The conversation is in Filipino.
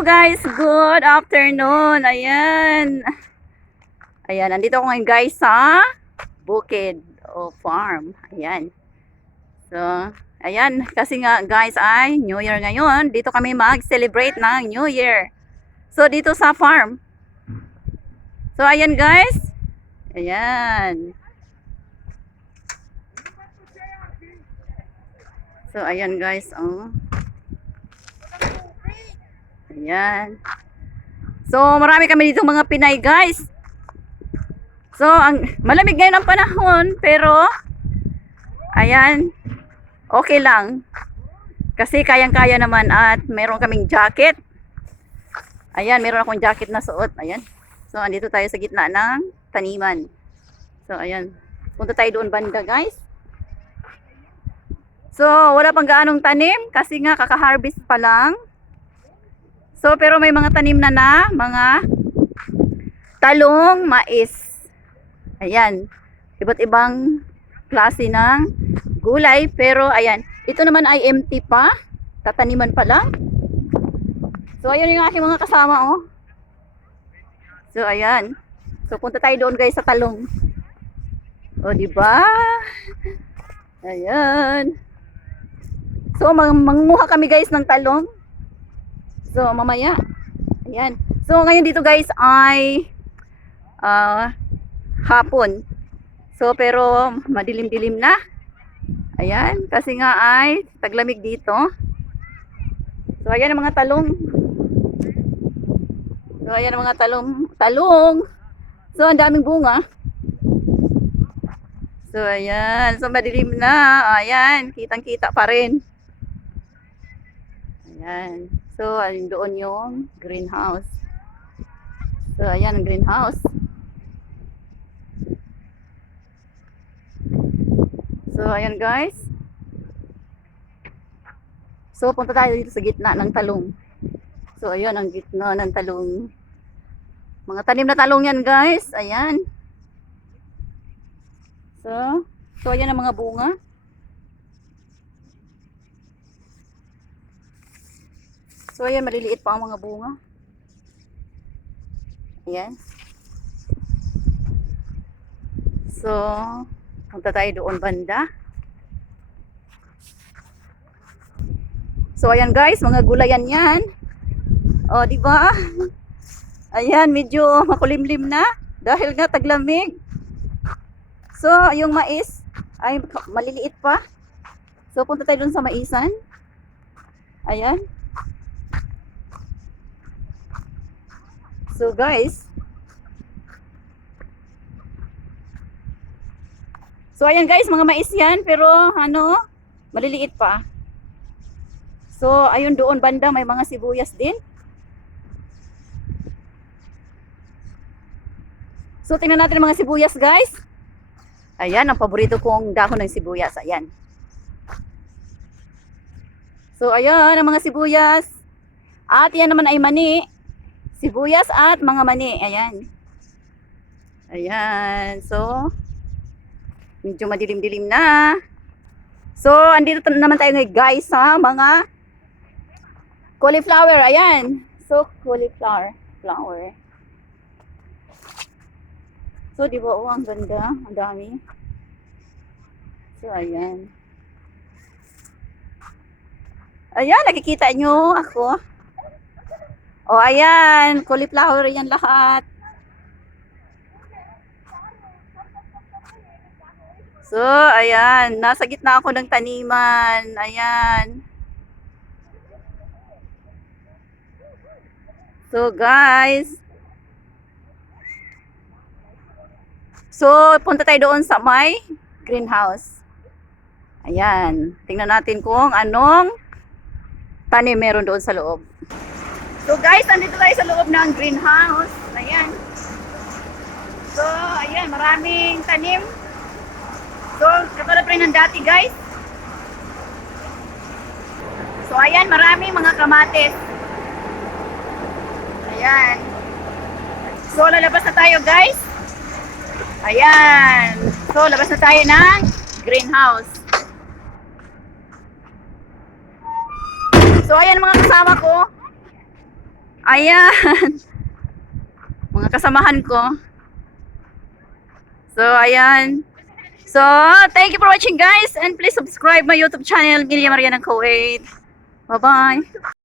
Hello guys, good afternoon. Ayan. Ayan, nandito ako ngayon guys sa bukid o farm. Ayan. So, ayan, kasi nga guys ay New Year ngayon. Dito kami mag-celebrate ng New Year. So, dito sa farm. So, ayan guys. Ayan. So, ayan guys, oh. Ayan. So, marami kami dito mga Pinay guys. So, ang malamig ngayon ang panahon, pero ayan, okay lang. Kasi kayang-kaya naman at meron kaming jacket. Ayan, meron akong jacket na suot. Ayan. So, andito tayo sa gitna ng taniman. So, ayan. Punta tayo doon banda, guys. So, wala pang gaanong tanim kasi nga kaka-harvest pa lang. So, pero may mga tanim na mga talong, mais. Ayan. Iba't ibang klase ng gulay. Pero, ayan. Ito naman ay empty pa. Tataniman pa lang. So, ayun yung aking mga kasama, oh. So, ayan. So, punta tayo doon, guys, sa talong. O, diba? Ayan. So, manguha kami, guys, ng talong. So, mamaya. Ayan. So, ngayon dito, guys, ay hapon. So, pero madilim-dilim na. Ayan. Kasi nga ay taglamig dito. So, ayan ang mga talong. So, ayan ang mga talong. So, ang daming bunga. So, ayan. So, madilim na. Ayan. Kitang-kita pa rin. Ayan. So, ayun doon yung greenhouse. So, ayan ang greenhouse. So, ayan guys. So, punta tayo dito sa gitna ng talong. So, ayan ang gitna ng talong. Mga tanim na talong yan guys. Ayan. So ayan ang mga bunga. So, ayan, maliliit pa ang mga bunga. Ayan. So, punta tayo doon banda. So, ayan guys, mga gulayan yan. O, di ba? Ayan, medyo makulimlim na dahil nga taglamig. So, yung mais ay maliliit pa. So, punta tayo doon sa maisan. Ayan. So, guys. So, ayan guys, mga mais yan. Pero, maliliit pa. So, ayun doon banda, may mga sibuyas din. So, tingnan natin ang mga sibuyas, guys. Ayan, ang paborito kong dahon ng sibuyas. Ayan. So, ayan ang mga sibuyas. At yan naman ay mani. Sibuyas at mga mani. Ayan. Ayan. So, medyo madilim-dilim na. So, andito naman tayo ngayon guys sa mga cauliflower. Ayan. So, cauliflower. Flower. So, di ba? Oh, ang ganda. Ang dami. So, ayan. Ayan, nakikita nyo ako. O, ayan. Cauliflower yan lahat. So, ayan. Nasa gitna ako ng taniman. Ayan. So, guys. So, punta tayo doon sa may greenhouse. Ayan. Tingnan natin kung anong tanim meron doon sa loob. So, guys, nandito tayo sa loob ng greenhouse. Ayan. So, ayan. Maraming tanim. So, katulad pa rin ng dati, guys. So, ayan, maraming mga kamatis. Ayan. So, lalabas na tayo, guys. Ayan. So, labas na tayo ng greenhouse. So, ayan mga kasama ko. Ayan. Mga kasamahan ko. So, ayan. So, thank you for watching guys. And please subscribe my YouTube channel, Milia Maria ng Kuwait. Bye-bye.